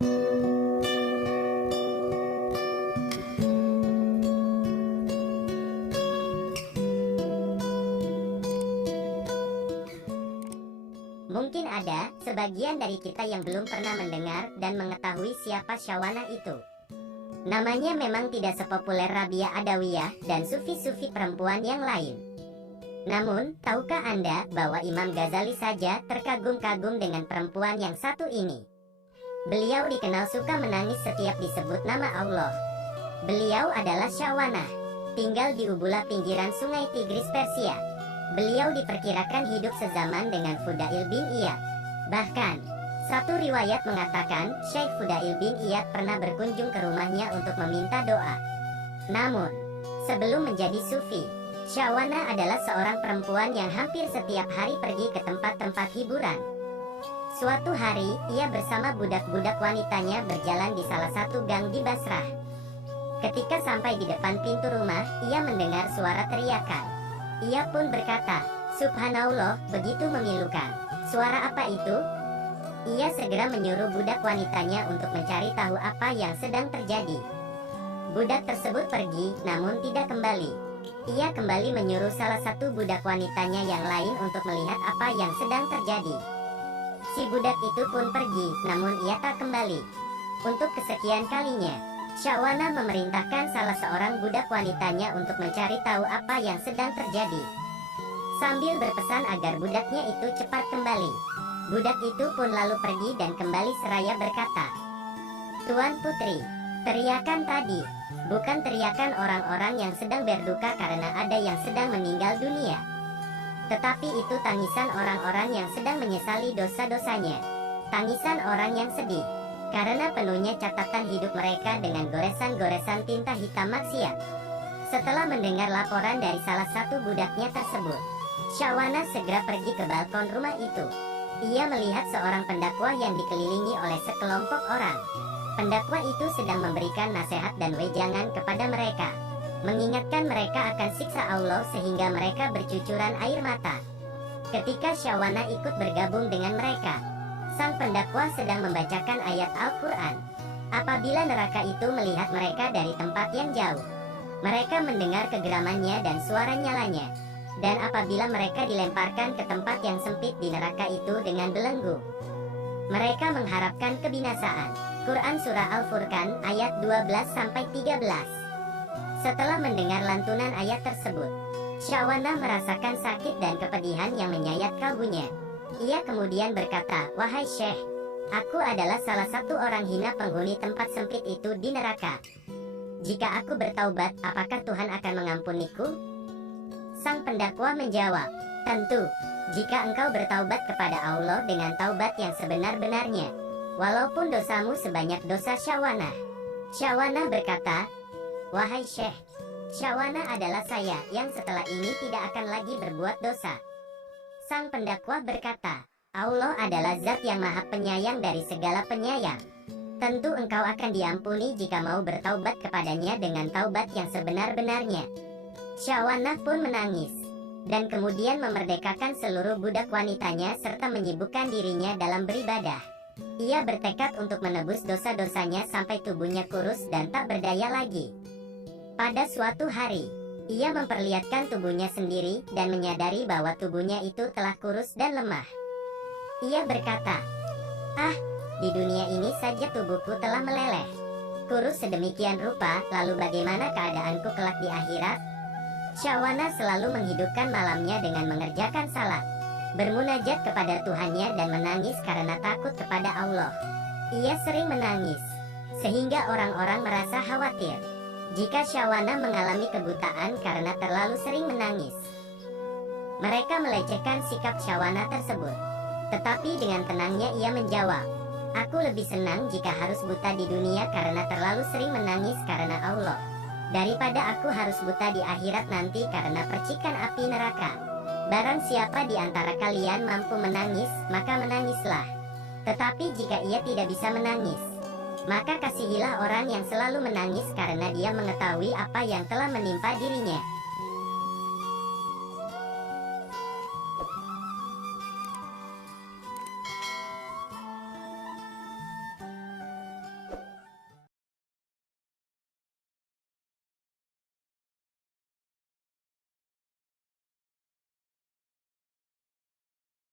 Mungkin ada sebagian dari kita yang belum pernah mendengar dan mengetahui siapa Syawana itu. Namanya memang tidak sepopuler Rabia Adawiyah dan sufi-sufi perempuan yang lain. Namun, tahukah Anda bahwa Imam Ghazali saja terkagum-kagum dengan perempuan yang satu ini? Beliau dikenal suka menangis setiap disebut nama Allah. Beliau adalah Syawana, tinggal di Ubula pinggiran sungai Tigris Persia. Beliau diperkirakan hidup sezaman dengan Fudail bin Iyad. Bahkan, satu riwayat mengatakan Syekh Fudail bin Iyad pernah berkunjung ke rumahnya untuk meminta doa. Namun, sebelum menjadi sufi, Syawana adalah seorang perempuan yang hampir setiap hari pergi ke tempat-tempat hiburan. Suatu hari, ia bersama budak-budak wanitanya berjalan di salah satu gang di Basrah. Ketika sampai di depan pintu rumah, ia mendengar suara teriakan. Ia pun berkata, "Subhanallah, begitu memilukan. Suara apa itu?" Ia segera menyuruh budak wanitanya untuk mencari tahu apa yang sedang terjadi. Budak tersebut pergi, namun tidak kembali. Ia kembali menyuruh salah satu budak wanitanya yang lain untuk melihat apa yang sedang terjadi. Si budak itu pun pergi, namun ia tak kembali. Untuk kesekian kalinya, Syawana memerintahkan salah seorang budak wanitanya untuk mencari tahu apa yang sedang terjadi, sambil berpesan agar budaknya itu cepat kembali. Budak itu pun lalu pergi dan kembali seraya berkata, "Tuan Putri, teriakan tadi bukan teriakan orang-orang yang sedang berduka karena ada yang sedang meninggal dunia, tetapi itu tangisan orang-orang yang sedang menyesali dosa-dosanya. Tangisan orang yang sedih karena penuhnya catatan hidup mereka dengan goresan-goresan tinta hitam maksiat." Setelah mendengar laporan dari salah satu budaknya tersebut, Syawana segera pergi ke balkon rumah itu. Ia melihat seorang pendakwa yang dikelilingi oleh sekelompok orang. Pendakwa itu sedang memberikan nasihat dan wejangan kepada mereka, mengingatkan mereka akan siksa Allah sehingga mereka bercucuran air mata. Ketika Syawana ikut bergabung dengan mereka, sang pendakwa sedang membacakan ayat Al-Quran. Apabila neraka itu melihat mereka dari tempat yang jauh, mereka mendengar kegeramannya dan suara nyalanya. Dan apabila mereka dilemparkan ke tempat yang sempit di neraka itu dengan belenggu, mereka mengharapkan kebinasaan. Quran Surah Al-Furqan ayat 12-13. Setelah mendengar lantunan ayat tersebut, Syawana merasakan sakit dan kepedihan yang menyayat kalbunya. Ia kemudian berkata, "Wahai Syekh, aku adalah salah satu orang hina penghuni tempat sempit itu di neraka. Jika aku bertaubat, apakah Tuhan akan mengampuniku?" Sang pendakwa menjawab, "Tentu, jika engkau bertaubat kepada Allah dengan taubat yang sebenar-benarnya, walaupun dosamu sebanyak dosa Syawana." Syawana berkata, "Wahai Syekh, Syawana adalah saya yang setelah ini tidak akan lagi berbuat dosa." Sang pendakwa berkata, "Allah adalah zat yang maha penyayang dari segala penyayang. Tentu engkau akan diampuni jika mau bertaubat kepadanya dengan taubat yang sebenar-benarnya." Syawana pun menangis, dan kemudian memerdekakan seluruh budak wanitanya serta menyibukkan dirinya dalam beribadah. Ia bertekad untuk menebus dosa-dosanya sampai tubuhnya kurus dan tak berdaya lagi. Pada suatu hari, ia memperlihatkan tubuhnya sendiri dan menyadari bahwa tubuhnya itu telah kurus dan lemah. Ia berkata, "Ah, di dunia ini saja tubuhku telah meleleh. Kurus sedemikian rupa, lalu bagaimana keadaanku kelak di akhirat?" Syawana selalu menghidupkan malamnya dengan mengerjakan salat, bermunajat kepada Tuhannya dan menangis karena takut kepada Allah. Ia sering menangis, sehingga orang-orang merasa khawatir jika Syawana mengalami kebutaan karena terlalu sering menangis. Mereka melecehkan sikap Syawana tersebut, tetapi dengan tenangnya ia menjawab, "Aku lebih senang jika harus buta di dunia karena terlalu sering menangis karena Allah, daripada aku harus buta di akhirat nanti karena percikan api neraka. Barang siapa di antara kalian mampu menangis, maka menangislah. Tetapi jika ia tidak bisa menangis, maka kasihilah orang yang selalu menangis karena dia mengetahui apa yang telah menimpa dirinya."